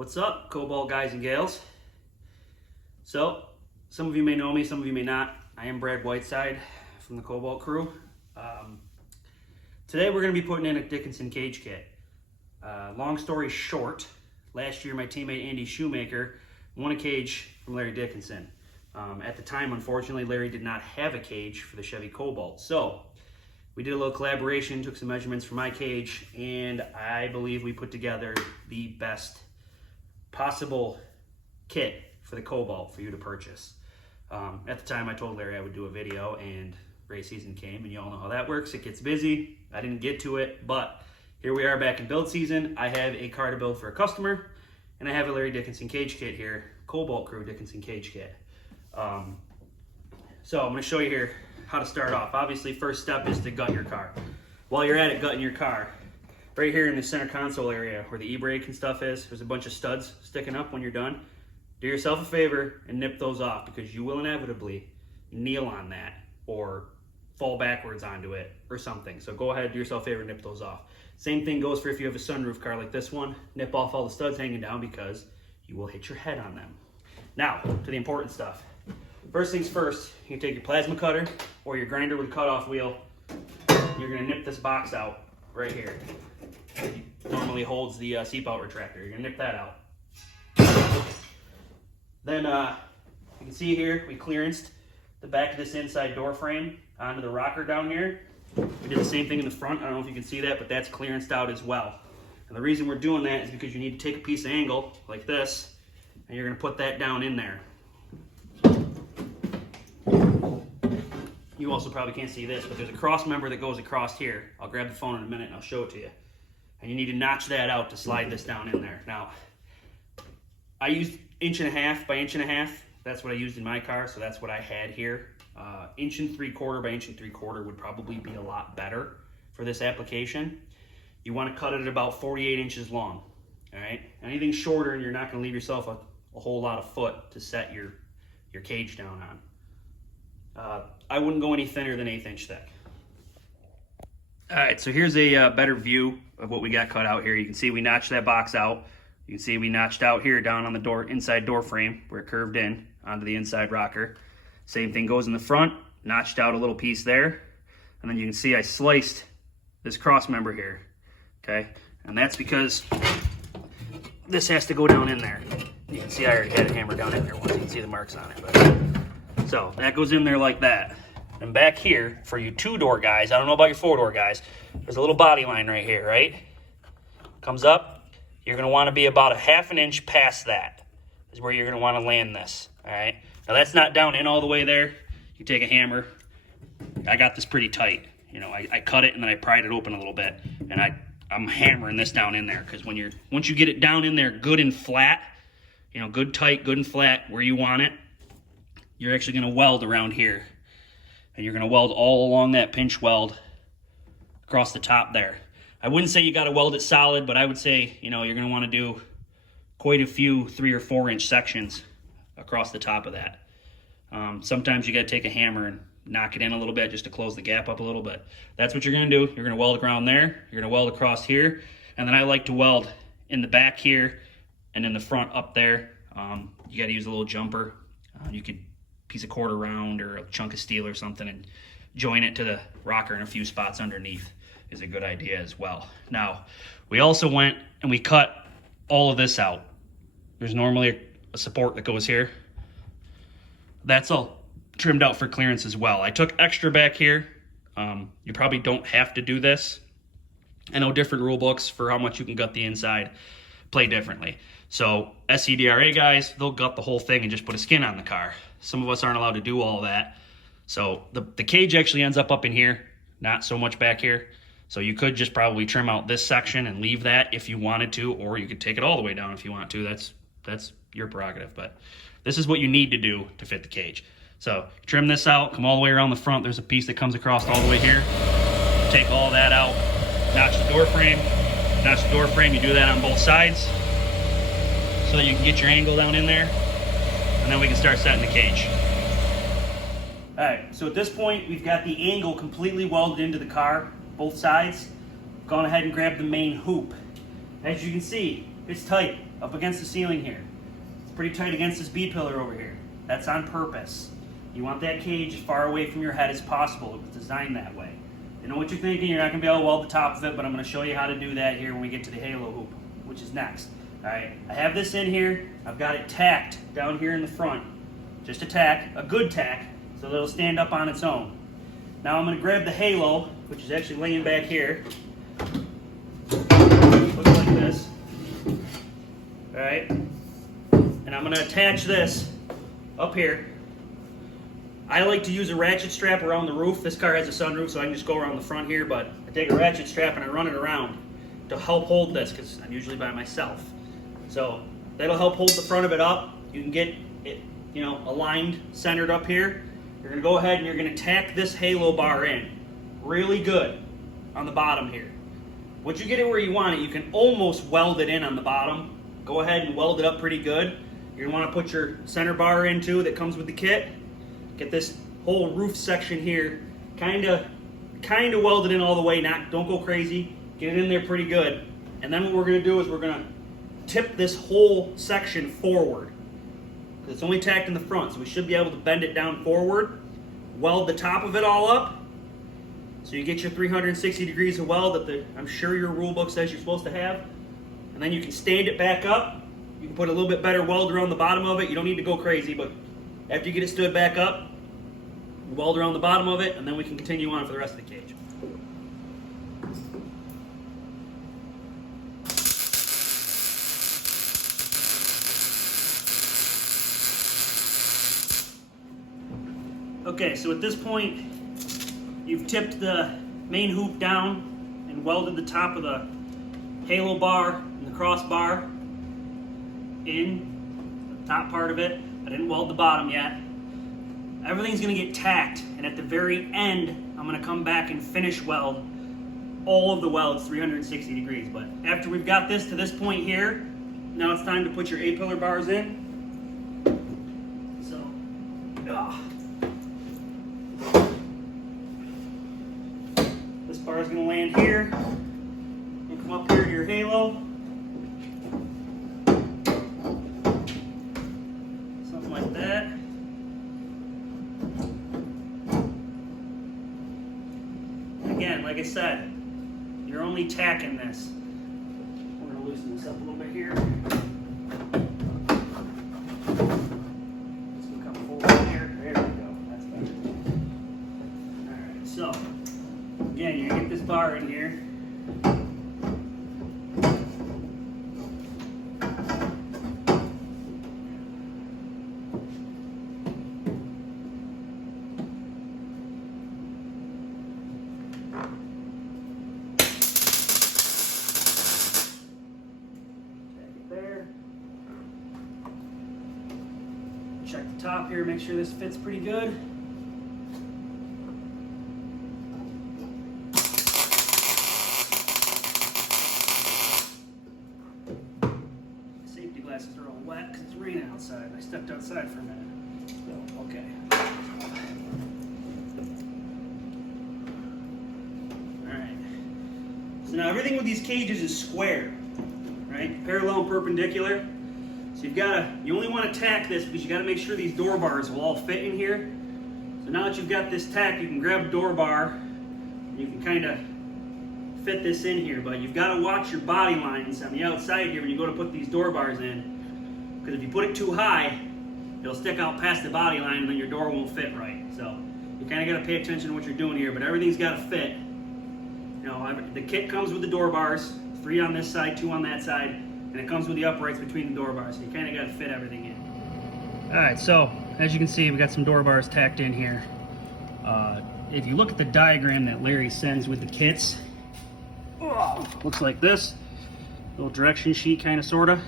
What's up, Cobalt guys and gals? So, some of you may know me, some of you may not. I am Brad Whiteside from the Cobalt crew. Today we're going to be putting in a Dickinson cage kit. Long story short, last year my teammate Andy Shoemaker won a cage from Larry Dickinson. At the time, unfortunately, Larry did not have a cage for the Chevy Cobalt. So, we did a little collaboration, took some measurements for my cage, and I believe we put together the best possible kit for the Cobalt for you to purchase. At the time I told Larry I would do a video, and race season came, and you all know how that works. It gets busy. I didn't get to it, but here we are back in build season. I have a car to build for a customer, and I have a Larry Dickinson cage kit here, Cobalt Crew Dickinson cage kit. So I'm going to show you here how to start off. Obviously, first step is to gut your car. While you're at it gutting your car, right here in the center console area where the e-brake and stuff is, there's a bunch of studs sticking up. When you're done, do yourself a favor and nip those off, because you will inevitably kneel on that or fall backwards onto it or something. So go ahead, do yourself a favor and nip those off. Same thing goes for if you have a sunroof car like this one. Nip off all the studs hanging down, because you will hit your head on them. Now, to the important stuff. First things first, you can take your plasma cutter or your grinder with a cutoff wheel. You're going to nip this box out right here. It normally holds the seatbelt retractor. You're going to nip that out. Then you can see here we clearanced the back of this inside door frame onto the rocker down here. We did the same thing in the front. I don't know if you can see that, but that's clearanced out as well. And the reason we're doing that is because you need to take a piece of angle like this, and you're going to put that down in there. You also probably can't see this, but there's a cross member that goes across here. I'll grab the phone in a minute and I'll show it to you. And you need to notch that out to slide this down in there. Now, I used 1.5 by 1.5. That's what I used in my car, so that's what I had here. 1 3/4 by 1 3/4 would probably be a lot better for this application. You want to cut it at about 48 inches long. All right. Anything shorter, and you're not going to leave yourself a whole lot of foot to set your cage down on. I wouldn't go any thinner than 1/8 inch thick. All right, so here's a better view of what we got cut out here. You can see we notched that box out. You can see we notched out here down on the inside door frame where it curved in onto the inside rocker. Same thing goes in the front, notched out a little piece there. And then you can see I sliced this cross member here, okay? And that's because this has to go down in there. You can see I already had it hammered down in there once. You can see the marks on it. But so that goes in there like that. And back here, for you 2-door guys, I don't know about your 4-door guys, there's a little body line right here, right? Comes up. You're going to want to be about 1/2 inch past that is where you're going to want to land this, all right? Now, that's not down in all the way there. You take a hammer. I got this pretty tight. You know, I cut it and then I pried it open a little bit. And I'm hammering this down in there, because once you get it down in there good and flat, you know, good tight, good and flat where you want it, you're actually going to weld around here. And you're going to weld all along that pinch weld across the top there. I wouldn't say you got to weld it solid, but I would say, you know, you're going to want to do quite a few 3 or 4 inch sections across the top of that. Sometimes you got to take a hammer and knock it in a little bit just to close the gap up a little bit. That's what you're going to do. You're going to weld around there. You're going to weld across here. And then I like to weld in the back here and in the front up there. You got to use a little jumper. You could piece of quarter round or a chunk of steel or something and join it to the rocker in a few spots underneath is a good idea as well. Now, we also went and we cut all of this out. There's normally a support that goes here. That's all trimmed out for clearance as well. I took extra back here. You probably don't have to do this. I know different rule books for how much you can gut the inside play differently. So SCDRA guys, they'll gut the whole thing and just put a skin on the car. Some of us aren't allowed to do all that. So the cage actually ends up in here, not so much back here. So you could just probably trim out this section and leave that if you wanted to, or you could take it all the way down if you want to. That's your prerogative, but this is what you need to do to fit the cage. So trim this out, come all the way around the front. There's a piece that comes across all the way here. Take all that out, notch the door frame. Notch the door frame, you do that on both sides so that you can get your angle down in there, and then we can start setting the cage. All right, so at this point, we've got the angle completely welded into the car, both sides. Gone ahead and grabbed the main hoop. As you can see, it's tight up against the ceiling here. It's pretty tight against this B-pillar over here. That's on purpose. You want that cage as far away from your head as possible. It was designed that way. You know what you're thinking, you're not going to be able to weld the top of it, but I'm going to show you how to do that here when we get to the halo hoop, which is next. Alright, I have this in here. I've got it tacked down here in the front. Just a tack, a good tack, so that it'll stand up on its own. Now I'm going to grab the halo, which is actually laying back here. Looks like this. Alright, and I'm going to attach this up here. I like to use a ratchet strap around the roof. This car has a sunroof, so I can just go around the front here, but I take a ratchet strap and I run it around to help hold this, because I'm usually by myself. So that'll help hold the front of it up. You can get it, you know, aligned, centered up here. You're gonna go ahead and you're gonna tack this halo bar in really good on the bottom here. Once you get it where you want it, you can almost weld it in on the bottom. Go ahead and weld it up pretty good. You're gonna wanna put your center bar in too that comes with the kit. Get this whole roof section here kinda welded in all the way. Don't go crazy. Get it in there pretty good. And then what we're gonna do is we're gonna tip this whole section forward. It's only tacked in the front, so we should be able to bend it down forward. Weld the top of it all up, so you get your 360 degrees of weld that I'm sure your rule book says you're supposed to have. And then you can stand it back up. You can put a little bit better weld around the bottom of it. You don't need to go crazy, but after you get it stood back up, weld around the bottom of it, and then we can continue on for the rest of the cage. Okay, so at this point, you've tipped the main hoop down and welded the top of the halo bar and the crossbar in, the top part of it. I didn't weld the bottom yet. Everything's gonna get tacked, and at the very end, I'm gonna come back and finish weld all of the welds 360 degrees. But after we've got this to this point here, now it's time to put your A-pillar bars in. So, this bar is gonna land here. You come up here to your halo. Something like that. Again, like I said, you're only tacking this. We're going to loosen this up a little bit here. This will come forward here. There we go. That's better. Alright, so, again, you're going to get this bar in here. Check the top here, make sure this fits pretty good. Safety glasses are all wet because it's raining outside. I stepped outside for a minute. So, okay. Alright. So now everything with these cages is square, right? Parallel and perpendicular. So you only want to tack this because you got to make sure these door bars will all fit in here. So now that you've got this tacked, you can grab a door bar and you can kind of fit this in here. But you've got to watch your body lines on the outside here when you go to put these door bars in. Because if you put it too high, it'll stick out past the body line and then your door won't fit right. So you kind of got to pay attention to what you're doing here, but everything's got to fit. You know, the kit comes with the door bars, 3 on this side, 2 on that side. And it comes with the uprights between the door bars, so you kind of got to fit everything in. Alright, so as you can see, we got some door bars tacked in here. If you look at the diagram that Larry sends with the kits, looks like this. Little direction sheet, kind of, sort of.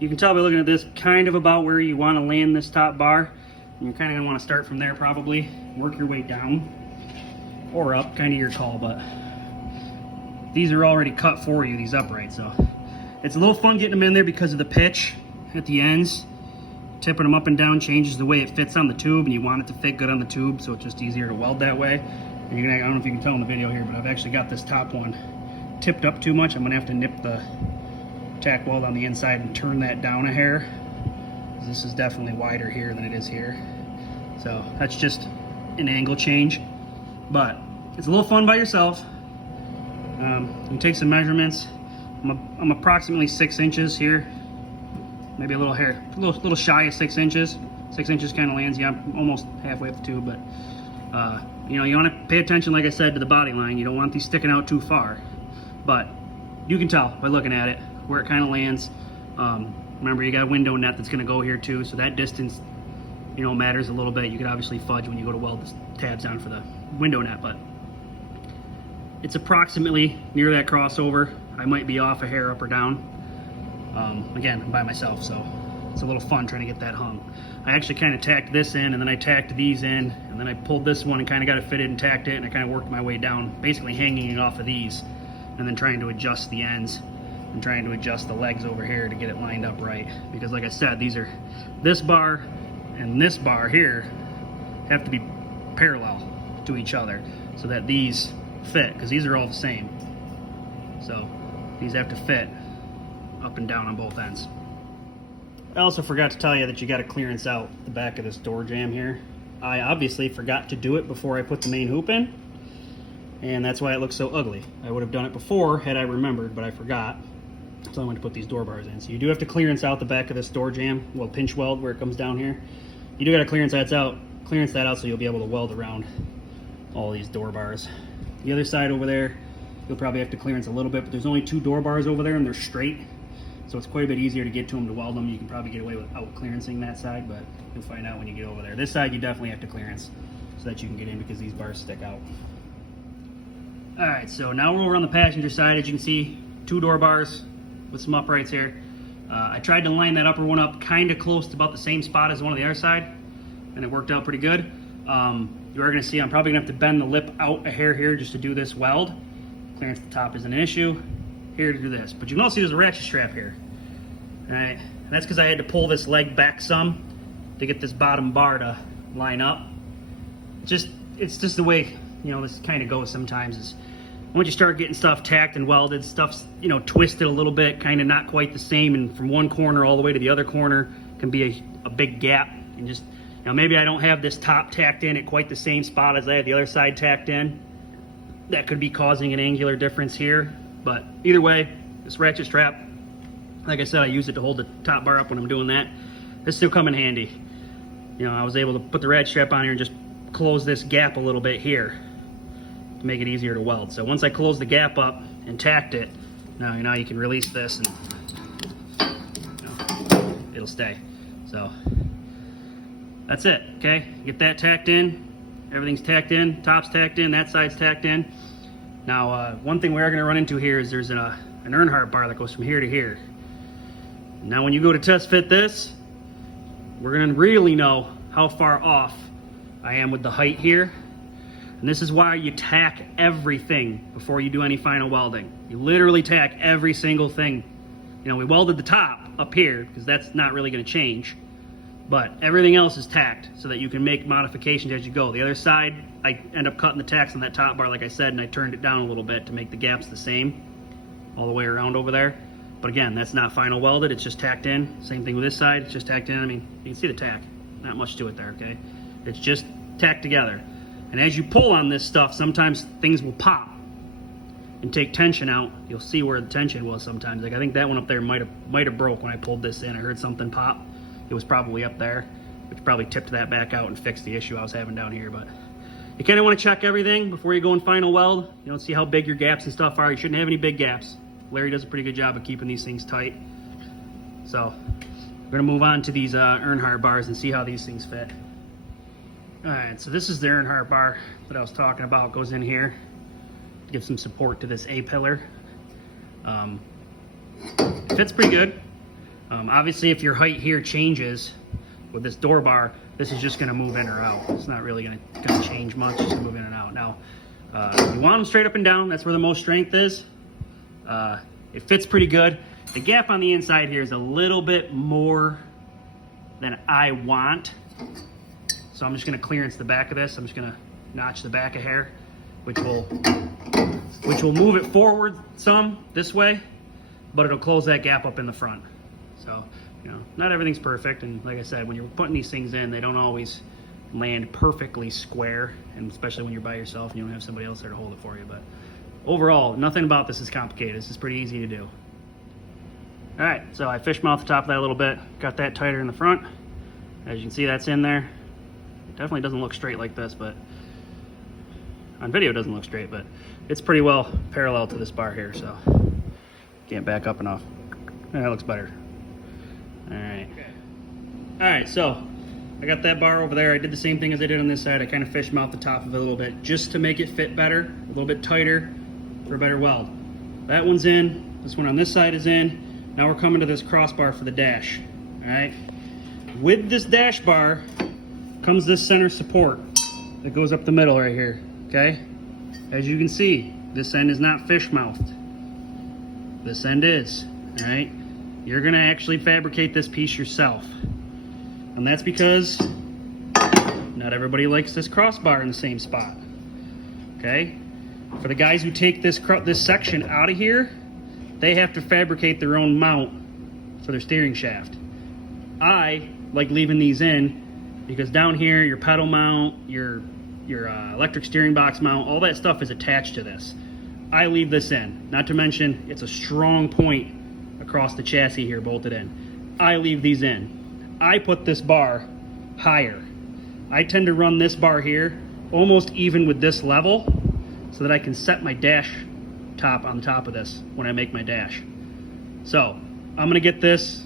You can tell by looking at this, kind of about where you want to land this top bar. And you're kind of going to want to start from there probably. Work your way down or up, kind of your call, but these are already cut for you, these uprights, so. It's a little fun getting them in there because of the pitch at the ends. Tipping them up and down changes the way it fits on the tube, and you want it to fit good on the tube, so it's just easier to weld that way. And I don't know if you can tell in the video here, but I've actually got this top one tipped up too much. I'm gonna have to nip the tack weld on the inside and turn that down a hair. This is definitely wider here than it is here. So that's just an angle change, but it's a little fun by yourself. You can take some measurements. I'm approximately 6 inches here, maybe a little shy of 6 inches. 6 inches kind of lands you. I'm almost halfway up to 2, but you know, you want to pay attention, like I said, to the body line. You don't want these sticking out too far, but you can tell by looking at it where it kind of lands. Remember, you got a window net that's going to go here too, so that distance, you know, matters a little bit. You could obviously fudge when you go to weld the tabs on for the window net, but it's approximately near that crossover. I might be off a hair up or down. Again, I'm by myself, so it's a little fun trying to get that hung. I actually kind of tacked this in, and then I tacked these in, and then I pulled this one and kind of got it fitted and tacked it, and I kind of worked my way down, basically hanging it off of these, and then trying to adjust the ends and trying to adjust the legs over here to get it lined up right. Because like I said, this bar and this bar here have to be parallel to each other so that these fit, because these are all the same. So these have to fit up and down on both ends. I also forgot to tell you that you got to clearance out the back of this door jamb here. I obviously forgot to do it before I put the main hoop in, and that's why it looks so ugly. I would have done it before had I remembered, but I forgot. So I went to put these door bars in. So you do have to clearance out the back of this door jamb, well, pinch weld where it comes down here. You do got to clearance that out so you'll be able to weld around all these door bars. The other side over there, you'll probably have to clearance a little bit, but there's only 2 door bars over there and they're straight. So it's quite a bit easier to get to them to weld them. You can probably get away without clearancing that side, but you'll find out when you get over there. This side you definitely have to clearance so that you can get in because these bars stick out. All right, so now we're over on the passenger side. As you can see, 2 door bars with some uprights here. I tried to line that upper one up kind of close to about the same spot as one on the other side, and it worked out pretty good. You are going to see I'm probably going to have to bend the lip out a hair here just to do this weld. Clearance at the top isn't an issue. Here to do this, but you can also see there's a ratchet strap here. All right, that's because I had to pull this leg back some to get this bottom bar to line up. It's just the way, you know, this kind of goes sometimes. Is once you start getting stuff tacked and welded, stuff's, you know, twisted a little bit, kind of not quite the same, and from one corner all the way to the other corner can be a big gap. And just, you know, maybe I don't have this top tacked in at quite the same spot as I have the other side tacked in. That could be causing an angular difference here. But either way, this ratchet strap, like I said, I use it to hold the top bar up when I'm doing that. This still come in handy. You know, I was able to put the ratchet strap on here and just close this gap a little bit here to make it easier to weld. So once I close the gap up and tacked it, now you can release this and, you know, it'll stay. So that's it, okay? Get that tacked in. Everything's tacked in, top's tacked in, that side's tacked in. Now, one thing we are going to run into here is there's an Earnhardt bar that goes from here to here. Now, when you go to test fit this, we're going to really know how far off I am with the height here. And this is why you tack everything before you do any final welding. You literally tack every single thing. You know, we welded the top up here because that's not really going to change. But everything else is tacked so that you can make modifications as you go. The other side, I end up cutting the tacks on that top bar, like I said, and I turned it down a little bit to make the gaps the same all the way around over there. But again, that's not final welded, it's just tacked in. Same thing with this side, it's just tacked in. I mean, you can see the tack. Not much to it there, okay? It's just tacked together. And as you pull on this stuff, sometimes things will pop and take tension out. You'll see where the tension was sometimes. Like I think that one up there might have broke when I pulled this in. I heard something pop. It was probably up there, which probably tipped that back out and fixed the issue I was having down here. But you kind of want to check everything before you go and final weld. You know, see how big your gaps and stuff are. You shouldn't have any big gaps. Larry does a pretty good job of keeping these things tight. So we're gonna move on to these Earnhardt bars and see how these things fit. All right, so this is the Earnhardt bar that I was talking about. Goes in here, give some support to this A-pillar. It fits pretty good. Obviously, if your height here changes with this door bar, this is just going to move in or out. It's not really going to change much, just move in and out. Now, you want them straight up and down. That's where the most strength is. It fits pretty good. The gap on the inside here is a little bit more than I want. So I'm just going to clearance the back of this. I'm just going to notch the back a hair, which will move it forward some this way. but it'll close that gap up in the front. So, you know, not everything's perfect, and like I said, when you're putting these things in, they don't always land perfectly square, and especially when you're by yourself and you don't have somebody else there to hold it for you. But overall, nothing about this is complicated. This is pretty easy to do. All right, so I fish mouth the top of that a little bit, got that tighter in the front. As you can see, that's in there. It definitely doesn't look straight like this, but on video it doesn't look straight, but it's pretty well parallel to this bar here, so can't back up enough. That looks better. All right. Okay. All right, so I got that bar over there. I did the same thing as I did on this side. I kind of fish mouth the top of it a little bit just to make it fit better, a little bit tighter for a better weld. That one's in. This one on this side is in. Now we're coming to this crossbar for the dash. All right. With this dash bar comes this center support that goes up the middle right here. Okay. As you can see, this end is not fish mouthed. This end is. All right. You're gonna actually fabricate this piece yourself. And that's because not everybody likes this crossbar in the same spot. Okay? For the guys who take this section out of here, they have to fabricate their own mount for their steering shaft. I like leaving these in because down here, your pedal mount, your electric steering box mount, all that stuff is attached to this. I leave this in. Not to mention, it's a strong point across the chassis here, bolted in. I leave these in. I put this bar higher. I tend to run this bar here almost even with this level so that I can set my dash top on top of this when I make my dash. So I'm gonna get this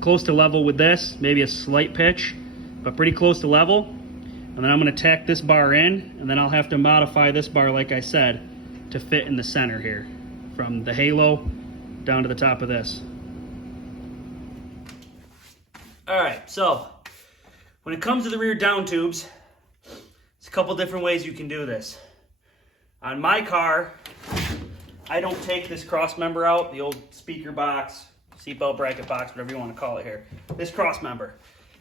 close to level with this, maybe a slight pitch, but pretty close to level. And then I'm gonna tack this bar in, and then I'll have to modify this bar, like I said, to fit in the center here, from the halo down to the top of this. All right, so when it comes to the rear down tubes, there's a couple different ways you can do this. On my car, I don't take this cross member out, the old speaker box, seatbelt bracket box, whatever you want to call it here. This cross member,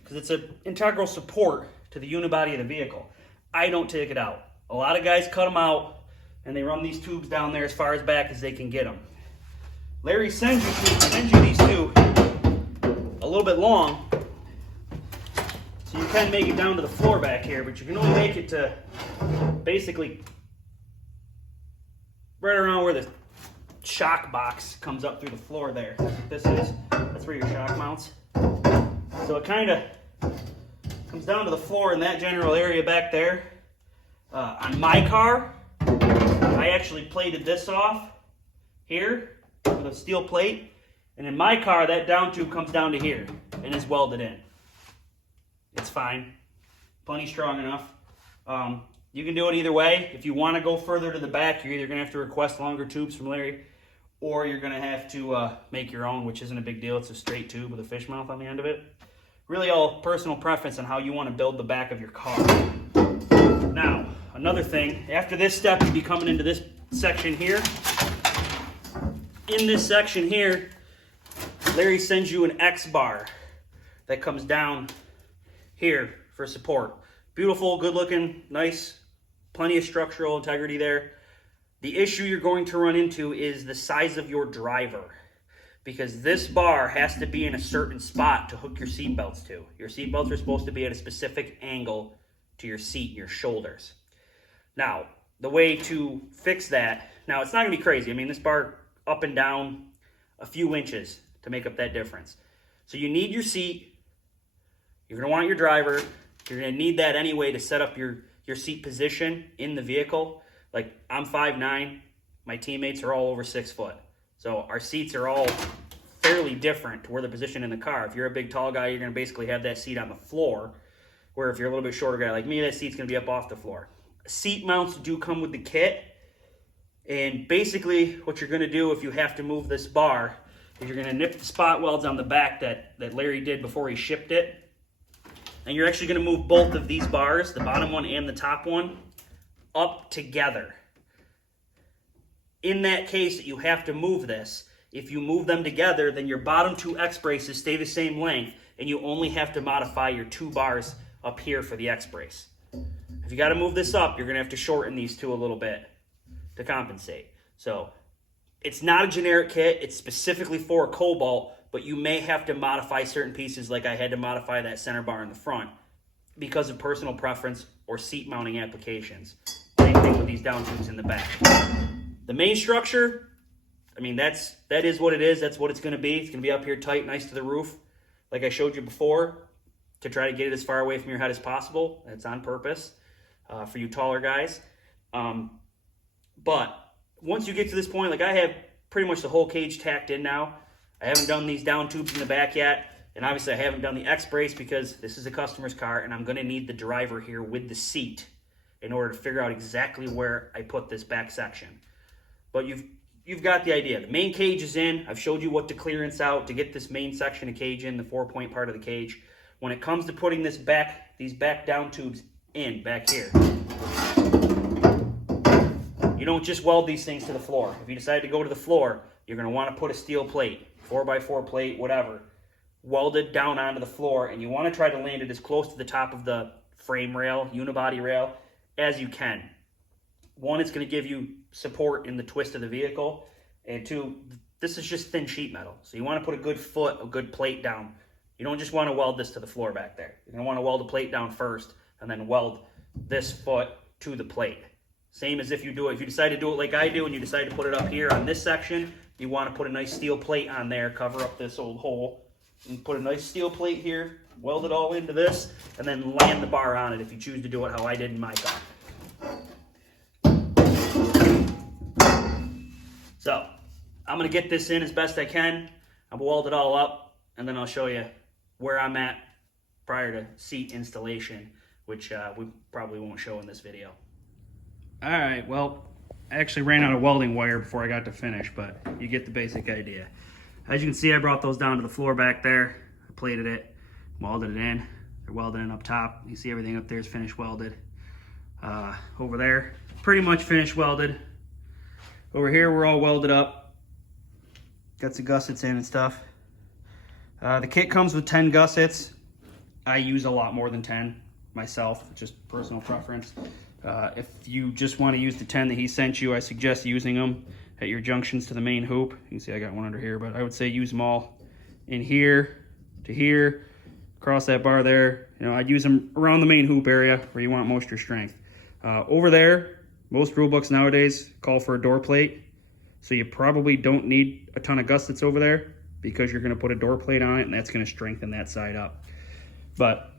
because it's an integral support to the unibody of the vehicle. I don't take it out. A lot of guys cut them out and they run these tubes down there as far as back as they can get them. Larry sends you these two a little bit long, so you can make it down to the floor back here, but you can only make it to basically right around where the shock box comes up through the floor there. That's what this is. That's where your shock mounts. So it kind of comes down to the floor in that general area back there. On my car, I actually plated this off here with a steel plate. And in my car, that down tube comes down to here and is welded in. It's fine. Plenty strong enough. You can do it either way. If you want to go further to the back, you're either going to have to request longer tubes from Larry, or you're going to have to make your own, which isn't a big deal. It's a straight tube with a fish mouth on the end of it. Really all personal preference on how you want to build the back of your car. Now, another thing, after this step, you'll be coming into this section here. In this section here, Larry sends you an X bar that comes down here for support. Beautiful, good looking, nice, plenty of structural integrity there. The issue you're going to run into is the size of your driver, because this bar has to be in a certain spot to hook your seat belts to. Your seat belts are supposed to be at a specific angle to your seat, your shoulders. Now, the way to fix that, now it's not gonna be crazy. I mean, this bar up and down a few inches to make up that difference. So you need your seat, you're gonna want your driver, you're gonna need that anyway to set up your seat position in the vehicle. Like, I'm 5'9", my teammates are all over 6 foot. So our seats are all fairly different to where they're positioned in the car. If you're a big, tall guy, you're gonna basically have that seat on the floor, where if you're a little bit shorter guy like me, that seat's gonna be up off the floor. Seat mounts do come with the kit, and basically what you're gonna do if you have to move this bar is you're gonna nip the spot welds on the back that Larry did before he shipped it, and you're actually gonna move both of these bars, the bottom one and the top one, up together. In that case that you have to move this, if you move them together, then your bottom two X braces stay the same length, and you only have to modify your 2 bars up here for the X brace. If you got to move this up, you're going to have to shorten these two a little bit to compensate. So It's not a generic kit. It's specifically for a Cobalt, but you may have to modify certain pieces, like I had to modify that center bar in the front because of personal preference or seat mounting applications. Same thing with these down tubes in the back. The main structure, I mean, that is what it is. That's what it's going to be. It's going to be up here tight, nice to the roof, like I showed you before, to try to get it as far away from your head as possible. That's on purpose for you taller guys. But once you get to this point, like I have pretty much the whole cage tacked in now. I haven't done these down tubes in the back yet. And obviously I haven't done the X-brace because this is a customer's car and I'm going to need the driver here with the seat in order to figure out exactly where I put this back section. But you've got the idea. The main cage is in. I've showed you what to clearance out to get this main section of cage in, the 4-point part of the cage. When it comes to putting these back down tubes in back here, you don't just weld these things to the floor. If you decide to go to the floor, you're going to want to put a steel plate, 4x4 plate, whatever, welded down onto the floor, and you want to try to land it as close to the top of the frame rail, unibody rail, as you can. One, it's going to give you support in the twist of the vehicle, and two, this is just thin sheet metal, so you want to put a good foot, a good plate down. You don't just want to weld this to the floor back there. You're going to want to weld the plate down first, and then weld this foot to the plate. Same as if you decide to do it like I do and you decide to put it up here on this section, you want to put a nice steel plate on there, cover up this old hole, and put a nice steel plate here, weld it all into this, and then land the bar on it if you choose to do it how I did in my car. So, I'm going to get this in as best I can. I'll weld it all up, and then I'll show you where I'm at prior to seat installation, which we probably won't show in this video. All right, well, I actually ran out of welding wire before I got to finish, but you get the basic idea. As you can see, I brought those down to the floor back there. I plated it, welded it in. They're welded in up top. You see everything up there is finished welded. Over there, pretty much finished welded. Over here, we're all welded up. Got some gussets in and stuff. The kit comes with 10 gussets. I use a lot more than 10 myself, just personal preference. If you just want to use the 10 that he sent you, I suggest using them at your junctions to the main hoop. You can see I got one under here, but I would say use them all in here to here, across that bar there. You know, I'd use them around the main hoop area where you want most your strength. Over there, most rule books nowadays call for a door plate, so you probably don't need a ton of gussets over there because you're going to put a door plate on it, and that's going to strengthen that side up. But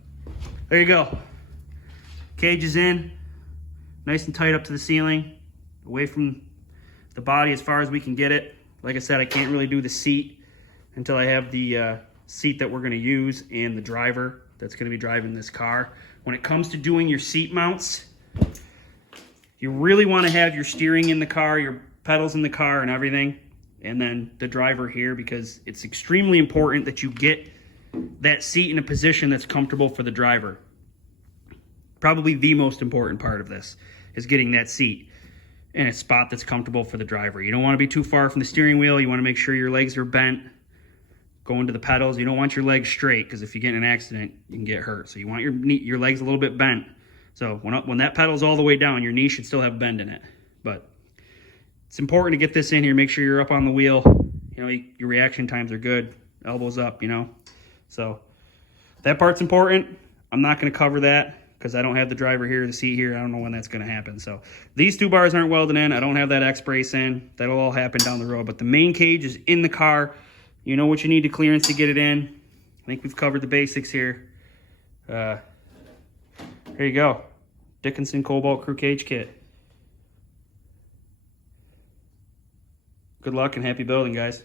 there you go. Cage is in. Nice and tight up to the ceiling, away from the body as far as we can get it. Like I said, I can't really do the seat until I have the seat that we're going to use and the driver that's going to be driving this car. When it comes to doing your seat mounts, you really want to have your steering in the car, your pedals in the car and everything, and then the driver here, because it's extremely important that you get that seat in a position that's comfortable for the driver. Probably the most important part of this is getting that seat in a spot that's comfortable for the driver. You don't want to be too far from the steering wheel. You want to make sure your legs are bent going to the pedals. You don't want your legs straight, because if you get in an accident, you can get hurt. So you want your legs a little bit bent. So when that pedal's all the way down, your knee should still have bend in it. But it's important to get this in here. Make sure you're up on the wheel. You know, your reaction times are good. Elbows up, you know. So that part's important. I'm not going to cover that because I don't have the driver here, the seat here. I don't know when that's going to happen. So these two bars aren't welded in. I don't have that X-brace in. That'll all happen down the road. But the main cage is in the car. You know what you need to clearance to get it in. I think we've covered the basics here. Here you go. Dickinson Cobalt Crew Cage Kit. Good luck and happy building, guys.